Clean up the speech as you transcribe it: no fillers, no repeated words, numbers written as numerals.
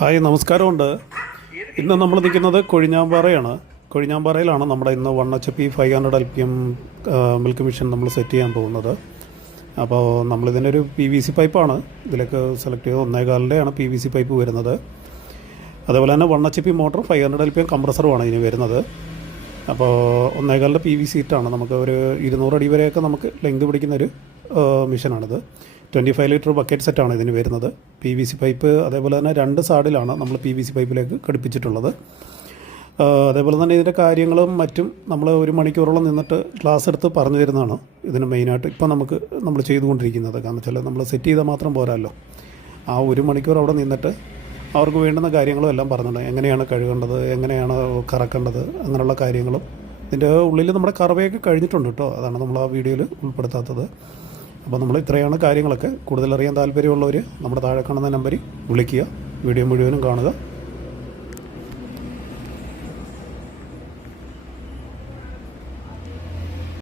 Hi, നമസ്കാരമുണ്ട്. ഇന്ന് നമ്മൾ നിൽക്കുന്നത് കൊഴിഞ്ഞാമ്പാറയാണ്. കൊഴിഞ്ഞാമ്പാറയിലാണ് നമ്മുടെ ഇന്ന് 1 HP 500 LPM മിൽക്ക് മെഷീൻ നമ്മൾ സെറ്റ് ചെയ്യാൻ പോകുന്നത്. അപ്പോൾ നമ്മളിതിനൊരു PVC പൈപ്പാണ് ഇതിലേക്ക് സെലക്ട് ചെയ്തത്. 1.25-ൻ്റെയാണ് PVC പൈപ്പ് വരുന്നത്. അതേപോലെ തന്നെ 1 HP മോട്ടർ 500 LPM കംപ്രസറുമാണ് ഇതിന് വരുന്നത്. അപ്പോൾ 1.25-ൻ്റെ PVC ഇട്ടാണ് നമുക്ക് ഒരു 200 അടി വരെയൊക്കെ നമുക്ക് ലെങ്ത് പിടിക്കുന്നൊരു മെഷീനാണിത്. 25 ലിറ്റർ ബക്കറ്റ് സെറ്റാണ് ഇതിന് വരുന്നത്. PVC പൈപ്പ് അതേപോലെ തന്നെ 2 സാഡിലാണ് നമ്മൾ PVC പൈപ്പിലേക്ക് ഘടിപ്പിച്ചിട്ടുള്ളത്. അതേപോലെ തന്നെ ഇതിൻ്റെ കാര്യങ്ങളും മറ്റും നമ്മൾ 1 മണിക്കൂറോളം നിന്നിട്ട് ക്ലാസ് എടുത്ത് പറഞ്ഞു തരുന്നതാണ് ഇതിന് മെയിനായിട്ട് ഇപ്പോൾ നമ്മൾ ചെയ്തുകൊണ്ടിരിക്കുന്നത്. കാരണം വെച്ചാൽ നമ്മൾ സെറ്റ് ചെയ്താൽ മാത്രം പോരാല്ലോ, ആ 1 മണിക്കൂർ അവിടെ നിന്നിട്ട് അവർക്ക് വേണ്ടുന്ന കാര്യങ്ങളും എല്ലാം പറഞ്ഞിട്ടുണ്ട്. എങ്ങനെയാണ് കഴുകേണ്ടത്, എങ്ങനെയാണ് കറക്കേണ്ടത്, അങ്ങനെയുള്ള കാര്യങ്ങളും. ഇതിൻ്റെ ഉള്ളിൽ നമ്മുടെ കറവയൊക്കെ കഴിഞ്ഞിട്ടുണ്ട് കേട്ടോ, അതാണ് നമ്മൾ ആ വീഡിയോയിൽ ഉൾപ്പെടുത്താത്തത്. അപ്പോൾ നമ്മൾ ഇത്രയാണ് കാര്യങ്ങളൊക്കെ. കൂടുതൽ അറിയാൻ താല്പര്യമുള്ളവർ നമ്മുടെ താഴെ കാണുന്ന നമ്പറിൽ വിളിക്കുക, വീഡിയോ മുഴുവനും കാണുക.